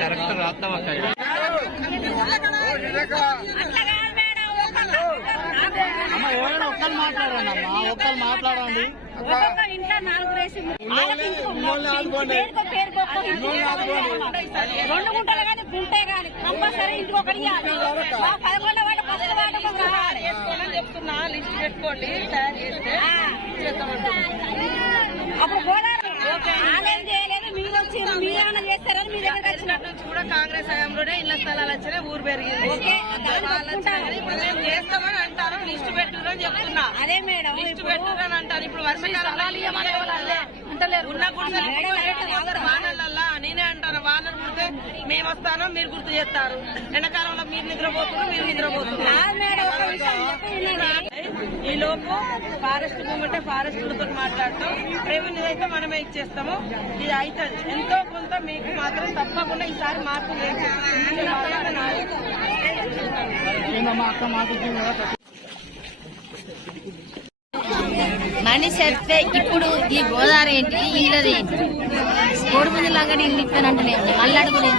Correct రాస్తాం ఎవరైనా ఒక్కరు మాట్లాడండి అమ్మా, ఒక్కరు మాట్లాడండి. ఇంట్లో 4 రేసి 2 గుంటలు కానీ గుంటే కానీ కంపల్సరీ ఇంటికి ఒకటి 11 వాటి చెప్తున్నా లిస్ట్ పెట్టుకోండి తయారు చేస్తే అప్పుడు గోదావరి ఆలయం చేయలేదు. మీరు వచ్చి మీరేమన్నా చేస్తారని మీ దగ్గర వచ్చినట్టు నుంచి కూడా కాంగ్రెస్ హయాంలోనే ఇళ్ల స్థలాలు వచ్చినాయి, ఊరు పెరిగింది. ఇప్పుడు మేము చేస్తామని అంటారు, లిస్ట్ పెట్టుదని చెప్తున్నా. అదే మేడం లిస్ట్ పెట్టుదని అంటారు. ఇప్పుడు వర్షకాలంలో ఉన్న గుడిసెలు వానలల్లా నేనే అంటాను, వానలు కుడితే మేము వస్తాను మీరు గుర్తు చేస్తారు, ఎండాకాలంలో మీరు నిద్రపోతున్నారు మేము నిద్రపోతున్నాం. ఈ లోపు ఫారెస్ట్ భూమి అంటే ఫారెస్ట్లతో మాట్లాడతాం, రెవెన్యూ అయితే మనమే ఇచ్చేస్తాము. ఇది అవుతుంది ఎంతో కొంత మీకు మాత్రం తప్పకుండా ఈసారి మార్పు మనిషి వస్తే ఇప్పుడు ఈ గోదావరి ఏంటి ఇళ్ళది ఏంటి కోడిపుంజులాగా ఇల్లు ఇస్తానంటే మళ్ళీ అడుగులేదు.